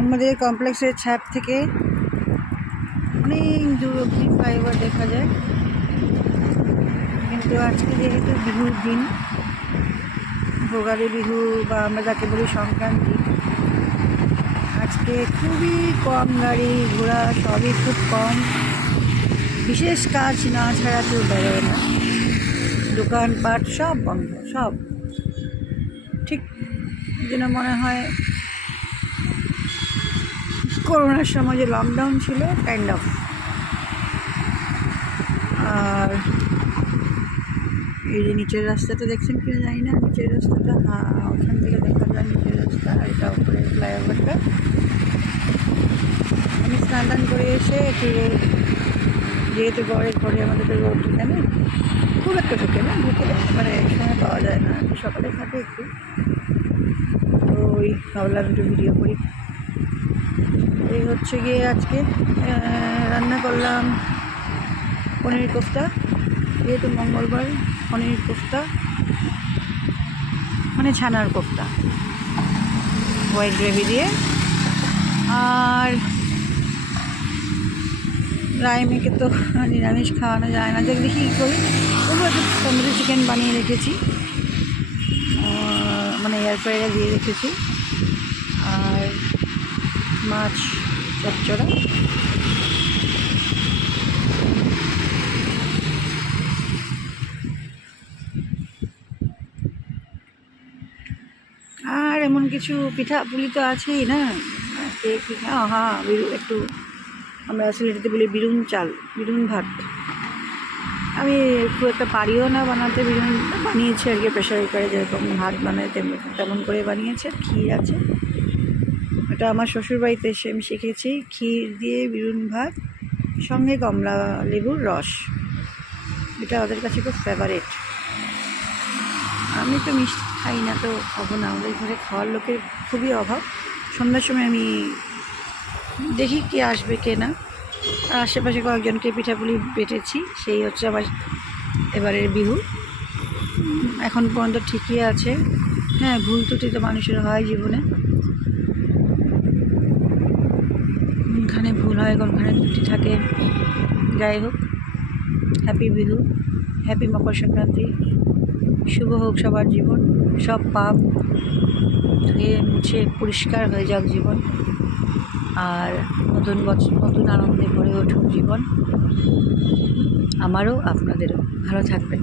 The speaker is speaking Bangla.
আমাদের কমপ্লেক্সের ছাদ থেকে অনেক দূর অবধি ফ্লাইওভার দেখা যায়, কিন্তু আজকে যেহেতু বিহুর দিন, ভোগালী বিহু বা আমরা যাকে বলি সংক্রান্তি, আজকে খুবই কম গাড়ি ঘোড়া, সবই খুব কম। বিশেষ কাজ না ছাড়া কেউ বেরোয় না, দোকানপাট সব বন্ধ, সব ঠিক যেন মনে হয় করোনার সময় যে লকডাউন ছিল কাইন্ড অফ। আর এই যে নিচের রাস্তাটা দেখছেন কিনা জানি না, নিচের রাস্তাটা, হ্যাঁ ওখান থেকে দেখা যায় নিচের রাস্তা, আর এটা উপরে ফ্লাইওভারটা। আমি স্নান টান করে এসে একটু রোড, যেহেতু ঘরে আমাদের তো রোড এখানে খুব একটা ঢুকে না, ঢুকে মানে সময় পাওয়া যায় না, সকালে থাকে একটু, তো ওই ভাবলাম একটু ভিডিও করি। এই হচ্ছে গিয়ে আজকে রান্না করলাম পনির কোফতা, যেহেতু মঙ্গলবার, পনির কোফতা মানে ছানার কোফতা হোয়াইট গ্রেভি দিয়ে। আর রাইমেকে তো নিরামিষ খাওয়ানো যায় না, যে দেখি কী করি, তবু একটু তন্দুরি চিকেন বানিয়ে রেখেছি, মানে এয়ার ফ্রায়ারে দিয়ে রেখেছি। আর মাছ চচ্চড়া, আর এমন কিছু পিঠা পুলি তো আছেই না, কেক, হ্যাঁ একটু আমরা সিলেটিতে বলি বিরুন চাল, বিরুন ভাত। আমি খুব একটা পারিও না বানাতে, বিরুন বানিয়েছি আর কি, প্রেশার কুকারে যেরকম ভাত বানায় তেমন করে বানিয়েছে। ক্ষীর আছে, এটা আমার শ্বশুরবাড়িতে এসে আমি শিখেছি, ক্ষীর দিয়ে বিরুন ভাত, সঙ্গে কমলা লেবুর রস, এটা ওদের কাছে খুব ফেভারিট। আমি তো মিষ্টি খাই না, তো খাবো না, আমাদের ঘরে খাওয়ার লোকের খুবই অভাব। সন্ধ্যার সময় আমি দেখি কে আসবে কে না, আর আশেপাশে কয়েকজনকে পিঠাপুলি বেটেছি, সেই হচ্ছে আমার এবারের বিহু। এখন পর্যন্ত ঠিকই আছে, হ্যাঁ ভুল ত্রুটি তো মানুষের হয় জীবনে, কোনখানে ভুল হয় কোনখানে ত্রুটি থাকে, যাই হোক। হ্যাপি বিহু, হ্যাপি মকর সংক্রান্তি, শুভ হোক সবার জীবন, সব পাপ ধুয়ে মুছে পরিষ্কার হয়ে যাক জীবন, আর নতুন বছর নতুন আনন্দে ভরে উঠুক জীবন, আমারও আপনাদেরও। ভালো থাকবেন।